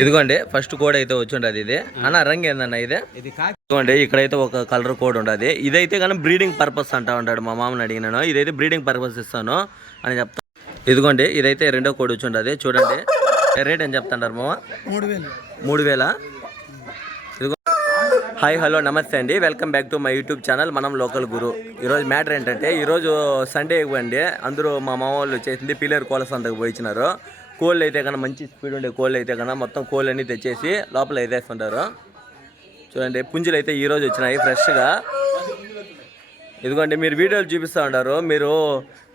ఇదిగోండి first code అయితే వచ్చి ఉండదు ఇది అన్న రంగు ఏందన్న ఇదిగోండి ఇక్కడైతే ఒక కలర్ కోడ్ ఉండదు. ఇదైతే కానీ బ్రీడింగ్ పర్పస్ అంటా ఉంటాడు. మా మామని అడిగినాను ఇదైతే బ్రీడింగ్ పర్పస్ ఇస్తాను అని చెప్తాను. ఇదిగోండి ఇదైతే రెండో కోడ్ వచ్చి ఉండదు. చూడండి రేట్ ఏం చెప్తాంటారు మామ? 3000. ఇదిగో హాయ్ హలో నమస్తే అండి, welcome back to my YouTube channel మనం లోకల్ గురు. ఈరోజు మ్యాటర్ ఏంటంటే ఈరోజు సండే ఇవ్వండి, అందరూ మా మామ వాళ్ళు చేసింది పిల్లర్ కోళ్ళ సంతకు పోయించినారు. కోళ్ళు అయితే కన్నా మంచి స్పీడ్ ఉండే కోళ్ళు అయితే కన్నా మొత్తం కోళ్ళు అన్నీ తెచ్చేసి లోపల వేసేస్తుంటారు. చూడండి పుంజులు అయితే ఈరోజు వచ్చినాయి ఫ్రెష్గా. ఇదిగోండి మీరు వీడియోలు చూపిస్తూ ఉంటారు, మీరు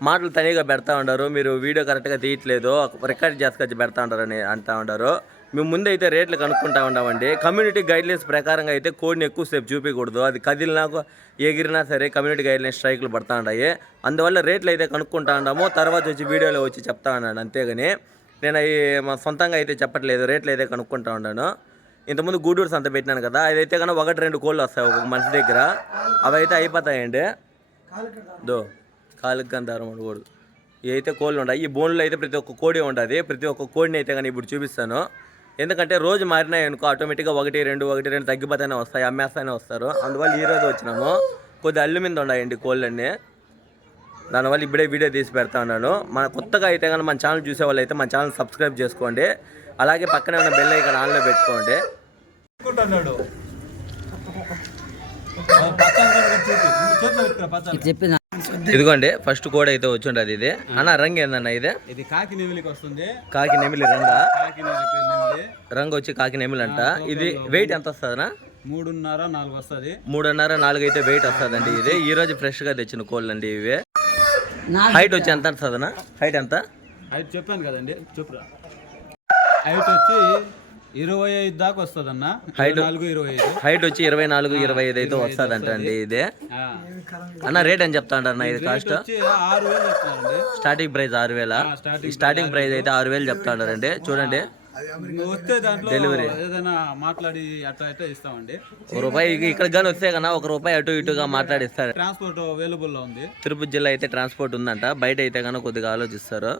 మాటలు తనిగా పెడతా ఉంటారు, మీరు వీడియో కరెక్ట్గా తీయట్లేదు రికార్డ్ చేసుకొచ్చి పెడతా ఉంటారు అని అంటూ ఉంటారు. మేము ముందు అయితే రేట్లు కనుక్కుంటా ఉంటామండి. కమ్యూనిటీ గైడ్లైన్స్ ప్రకారంగా అయితే కోడిని ఎక్కువసేపు చూపించకూడదు, అది కదిలినా ఎగిరినా సరే కమ్యూనిటీ గైడ్లైన్స్ స్ట్రైక్లు పడతా ఉంటాయి. అందువల్ల రేట్లు అయితే కనుక్కుంటా ఉంటాము, తర్వాత వచ్చి వీడియోలో వచ్చి చెప్తా ఉన్నాను. అంతేగాని నేను అవి మా సొంతంగా అయితే చెప్పట్లేదు, రేట్లు అయితే కనుక్కుంటా ఉన్నాను. ఇంతకుముందు గూడూరు సంత పెట్టినాను కదా, అదైతే కన్నా 1-2 కోళ్ళు వస్తాయి ఒక మనిషి దగ్గర, అవి అయితే అయిపోతాయండి. కాలుకి గంధారం ఉండకూడదు, ఇవి అయితే కోళ్ళు ఉంటాయి. ఈ బోన్లో అయితే ప్రతి ఒక్క కోడి ఉంటుంది. ప్రతి ఒక్క కోడిని అయితే కానీ ఇప్పుడు చూపిస్తాను. ఎందుకంటే రోజు మారినాయి అనుకో ఆటోమేటిక్గా 1-2 తగ్గిపోతానే వస్తాయి, అమ్మేస్తానే వస్తారు. అందువల్ల ఈరోజు వచ్చినాము. కొద్ది అల్లు మీద ఉన్నాయండి కోళ్ళన్నీ, దానివల్ల ఇప్పుడే వీడియో తీసి పెడతా ఉన్నాను. మన కొత్తగా అయితే కానీ మన ఛానల్ చూసే వాళ్ళు అయితే మన ఛానల్ సబ్స్క్రైబ్ చేసుకోండి, అలాగే పక్కనే ఉన్న బెల్ ఐకాన్ ఆన్లో పెట్టుకోండి. ఇదిగోండి ఫస్ట్ కోడ్ అయితే వచ్చి ఉండదు. ఇది అన్న రంగు ఏందన్న ఇది కాకి నెమిలికి వస్తుంది. కాకి నెమిలి రంగు వచ్చి కాకి నెమిలి అంట. ఇది వెయిట్ ఎంత వస్తుందనా? 3.5-4 వస్తుంది. 3.5-4 అయితే వెయిట్ వస్తుందండి. ఇది ఈ రోజు ఫ్రెష్ గా తెచ్చిన కోళ్ళు అండి ఇవి. హైట్ వచ్చి ఎంత వస్తుందనా? హైట్ ఎంత? హైట్ చెప్పాను కదండి, చెప్పురా. హైట్ వచ్చి 25 దాకా వస్తుంది అన్న. హైట్ వచ్చి 24-25 అయితే వస్తుంది అంటండి ఇది. అన్న రేట్ అని చెప్తా అంటారు ఇది కాస్ట్? 6,000 చెప్తానండి. Starting price 6,000. స్టార్టింగ్ ప్రైస్ అయితే 6,000 చెప్తా ఉంటారండి. చూడండి వస్తే దాంట్లో డెలివరీ ఏదైనా మాట్లాడి అట్లా అయితే ఇస్తామండి. ₹1 ఇక్కడ కానీ వస్తే కన్నా ₹1 అటు ఇటుగా మాట్లాడిస్తారు. ట్రాన్స్పోర్ట్ అవైలబుల్ లో ఉంది. తిరుపతి జిల్లా అయితే ట్రాన్స్పోర్ట్ ఉందంట, బయట అయితే కన్నా కొద్దిగా ఆలోచిస్తారు.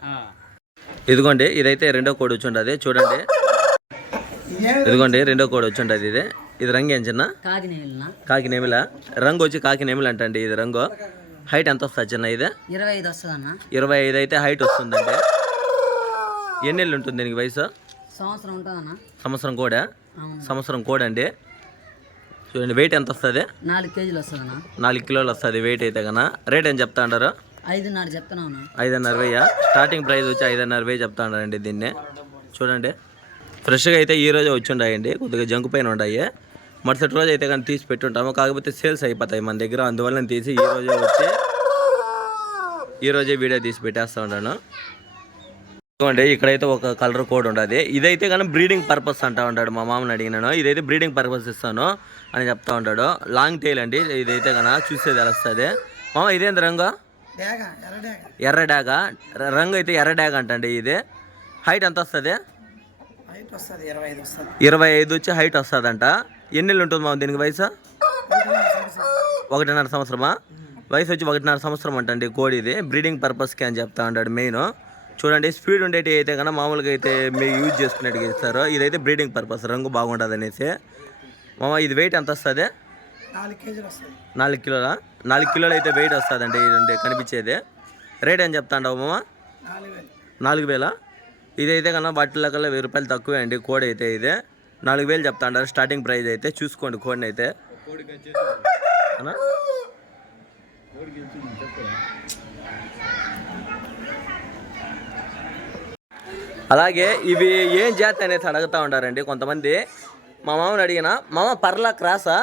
ఇదిగోండి ఇదైతే రెండో కోడ్ వచ్చి ఉండదు. చూడండి ఇదిగోండి రెండో కోడ్ వచ్చి ఉండదు. ఇది రంగు ఏం చిన్న? కాకి నెమిల రంగు వచ్చి కాకి నెమిల అంటండి. ఇది రంగు. హైట్ ఎంత వస్తుంది చిన్న? ఇది 25 వస్తుందన్న. 25 అయితే హైట్ వస్తుందండి. ఎన్ని నెలలు ఉంటుంది దీనికి వయసు? సంవత్సరం ఉంటుందన్న. సంవత్సరం కోడ్ అండి. చూడండి వెయిట్ ఎంత వస్తుంది? 4 కేజీలు వస్తుందన్న. 4 కిలోలు వస్తుంది వెయిట్ అయితే కన్నా. రేట్ ఏం చెప్తా అంటారు? 5.5 చెప్తున్నాను. 5.5 స్టార్టింగ్ ప్రైస్ వచ్చి 5.5 చెప్తా ఉన్నారండి దీన్ని. చూడండి ఫ్రెష్గా అయితే ఈ రోజే వచ్చి ఉన్నాయండి, కొద్దిగా జంకు పైన ఉన్నాయి. మరుసటి రోజు అయితే కానీ తీసి పెట్టుంటాము, కాకపోతే సేల్స్ అయిపోతాయి మన దగ్గర, అందువల్ల నేను తీసి ఈ రోజే వీడియో తీసి పెట్టేస్తూ ఉన్నాను. చూడండి ఇక్కడైతే ఒక కలర్ కోడ్ ఉండదు. ఇదైతే కానీ బ్రీడింగ్ పర్పస్ అంటా ఉంటాడు. మా మామని అడిగినాను ఇదైతే బ్రీడింగ్ పర్పస్ ఇస్తాను అని చెప్తా ఉంటాడు. లాంగ్ టైల్ అండి ఇదైతే కన్నా చూసేది తెలుస్తుంది. మామ ఇదేంది రంగు? ఎర్రడాగ రంగు అయితే ఎర్రడాగ అంటండి. ఇది హైట్ ఎంత వస్తుంది? 25 వచ్చి హైట్ వస్తుందంట. ఎన్ని నెలలు ఉంటుంది మామ దీనికి వయసు? 1.5 సంవత్సరమా? వయసు వచ్చి 1.5 సంవత్సరం అంటండి కోడి. ఇది బ్రీడింగ్ పర్పస్కి అని చెప్తా ఉంటాడు మెయిన్. చూడండి స్పీడ్ ఉండేటి అయితే కన్నా మామూలుగా అయితే మీరు యూజ్ చేసుకునేట్టుగా ఇస్తారు. ఇదైతే బ్రీడింగ్ పర్పస్, రంగు బాగుంటుంది అనేసి. మామ ఇది వెయిట్ ఎంత వస్తుంది? 4 కిలోలా? 4 కిలోలు అయితే వెయిట్ వస్తుందండి ఇది కనిపించేది. రేట్ ఏం చెప్తా ఉంటావు మామ? 4,000. ఇదైతే కన్నా వాటిలో కల్లా ₹1000 తక్కువే అండి కోడి అయితే. ఇది 4,000 చెప్తా ఉంటారు స్టార్టింగ్ ప్రైస్ అయితే. చూసుకోండి కోడిని అయితే. అలాగే ఇవి ఏం జాతి అనేది అడుగుతూ ఉంటారండి కొంతమంది. మా మామని అడిగిన మామ పర్లా క్రాసా?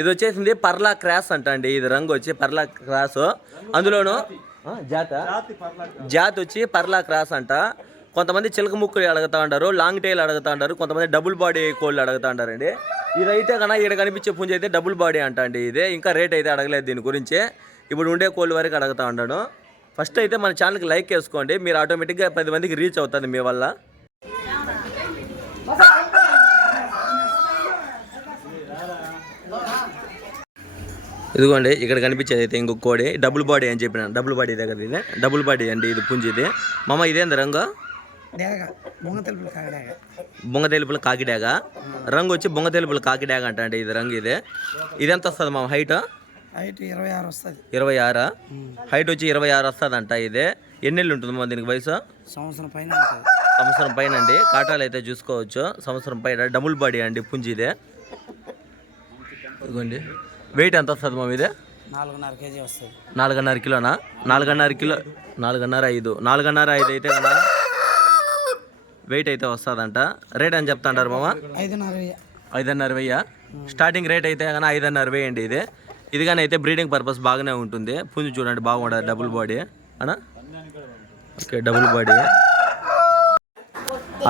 ఇది వచ్చేసింది పర్లా క్రాస్ అంట అండి. ఇది రంగు వచ్చి పర్లా క్రాసు, అందులోనూ జాతి వచ్చి పర్లా క్రాస్ అంట. కొంతమంది చిలక ముక్కులు అడుగుతూ ఉంటారు, లాంగ్ టైల్ అడుగుతూ ఉంటారు, కొంతమంది డబుల్ బాడీ కోళ్ళు అడుగుతూ ఉంటారండి. ఇదైతే కన్నా ఇక్కడ కనిపించే పుంజ అయితే డబుల్ బాడీ అంట అండి. ఇదే ఇంకా రేట్ అయితే అడగలేదు దీని గురించి, ఇప్పుడు ఉండే కోళ్ళు వరకు అడుగుతూ ఉంటాను. ఫస్ట్ అయితే మన ఛానల్కి లైక్ చేసుకోండి, మీరు ఆటోమేటిక్గా 10 మందికి రీచ్ అవుతుంది మీ వల్ల. ఇదిగోండి ఇక్కడ కనిపించేది అయితే ఇంకొక కోడి డబుల్ బాడీ అని చెప్పిన. డబుల్ బాడీ దగ్గర ఇది డబుల్ బాడీ అండి. ఇది పుంజి. ఇది మామ ఇదేంది రంగు? బొంగ తెలుపుల కాకిడాగ రంగు వచ్చి బొంగ తెలుపుల కాకిడాగ అంటే ఇది రంగు ఇది ఎంత వస్తుంది మా హైట్ 26 వస్తుంది. 26 హైట్ వచ్చి 26 వస్తుంది అంట ఇది. ఎన్ని నెలలు ఉంటుంది మా దీనికి వయసు? సంవత్సరం పైన సంవత్సరం పైన అండి. కాటాలు అయితే చూసుకోవచ్చు. సంవత్సరం పైన డబుల్ బాడీ అండి పుంజి ఇదే. ఇదిగోండి వెయిట్ ఎంత వస్తుంది మా ఇదే? 4.5 kg వస్తుంది. 4.5 కిలోనా? 4.5 కిలో 4.5 అయితే కదా వెయిట్ అయితే వస్తుందంట. రేట్ అని చెప్తాంటారు మామ? 5.5 స్టార్టింగ్ రేట్ అయితే కానీ 5.5 అండి ఇది కానీ అయితే బ్రీడింగ్ పర్పస్ బాగానే ఉంటుంది. పుంజు చూడండి బాగుంటుంది. డబుల్ బాడీ అనా? Okay double body.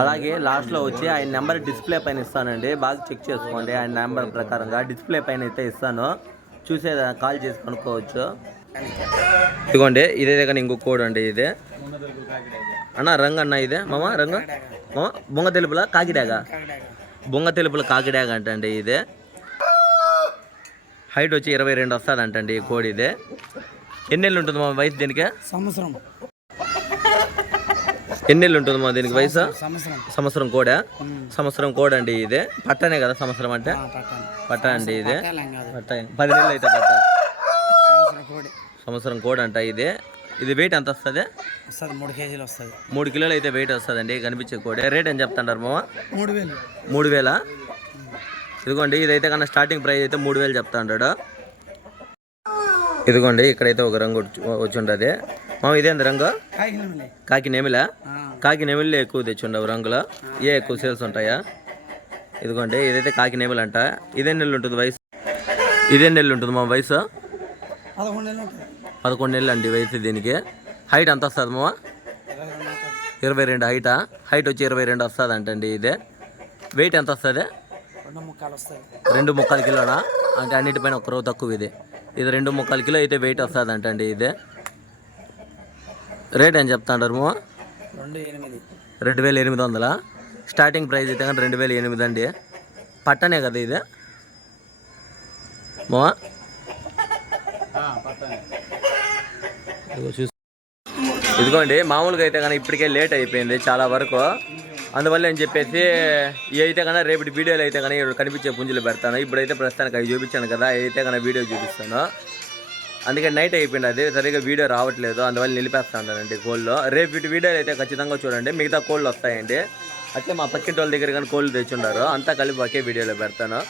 అలాగే లాస్ట్లో వచ్చి ఆయన నెంబర్ డిస్ప్లే పైన ఇస్తానండి. బాగా చెక్ చేసుకోండి. ఆయన నెంబర్ ప్రకారంగా డిస్ప్లే పైన అయితే ఇస్తాను. చూసేదా కాల్ చేసి కనుక్కోవచ్చు. ఇదిగోండి ఇదే కానీ ఇంకో కోడ్ అండి ఇది అన్న. రంగు అన్న ఇదే మామ రంగు మామ బొంగ తెలుపుల కాకిడాగ. బొంగ తెలుపుల కాకిడాగ అంటండి ఇది. హైట్ వచ్చి 22 వస్తుంది అంటండి ఈ కోడి ఇది. ఎన్ని నెలలు ఉంటుంది మా వయసు దీనికి? సంవత్సరం. ఎన్ని నెలలు ఉంటుంది మా దీనికి వయసు? సంవత్సరం కోడా? సంవత్సరం కోడ్ అండి ఇది. పట్టనే కదా సంవత్సరం అంటే? పట్ట అండి ఇది. పట్ట 10 నెలలు అయితే పట్ట. సంవత్సరం కోడ్ అంట ఇది వెయిట్ ఎంత వస్తుంది? 3 kg వస్తుంది. 3 కిలోలు అయితే వెయిట్ వస్తుందండి కనిపించే కోడి. రేట్ ఏం చెప్తాంటారు మామ? 3000. 3000. ఇదిగోండి ఇదైతే కన్నా స్టార్టింగ్ ప్రైస్ అయితే 3000 చెప్తా ఉంటాడు. ఇదిగోండి ఇక్కడైతే ఒక రంగు వచ్చి ఉంటుంది మామ. ఇదేంది రంగు? కాకి నెమిలా? కాకి నెమిలే ఎక్కువ తెచ్చుండవు రంగులో. ఎక్కువ సేల్స్ ఉంటాయా? ఇదిగోండి ఇదైతే కాకి నెమిల్ అంట. ఇదే నెలలు ఉంటుంది వయసు? ఇదే నెలలు ఉంటుంది మా వయసు? 11 నెలలు అండి వయసు దీనికి. హైట్ ఎంత వస్తుంది మామ? 22 హైటా? హైట్ వచ్చి 22 వస్తుంది అంటండి ఇదే. వెయిట్ ఎంత వస్తుంది? 2.25 కిలోనా? అంటే అన్నిటిపైన ఒక రోజు తక్కువ ఇది 2.25 కిలో అయితే వెయిట్ వస్తుంది అంటండి ఇదే. రేట్ ఏం చెప్తాంటారు మామ? 2800. స్టార్టింగ్ ప్రైస్ అయితే కానీ 2800 అండి. పట్టనే కదా ఇది మామ? ఇదిగోండి మామూలుగా అయితే కానీ ఇప్పటికే లేట్ అయిపోయింది చాలా వరకు. అందువల్ల అని చెప్పేసి ఇవి అయితే కన్నా రేపటి వీడియోలు అయితే కానీ కనిపించే పుంజులు పెడతాను. ఇప్పుడైతే ప్రస్తుతానికి అవి చూపించాను కదా, అయితే కానీ వీడియో చూపిస్తాను. అందుకే నైట్ అయిపోయింది అది సరిగ్గా వీడియో రావట్లేదు. అందువల్ల నిలిపేస్తానండి కోళ్ళు. రేపు వీడియోలు అయితే ఖచ్చితంగా చూడండి. మిగతా కోళ్ళు వస్తాయండి. అయితే మా పక్కింటి వాళ్ళ దగ్గర కానీ కోళ్ళు తెచ్చుండారు. అంతా కలిపి ఒకే వీడియోలో పెడతాను.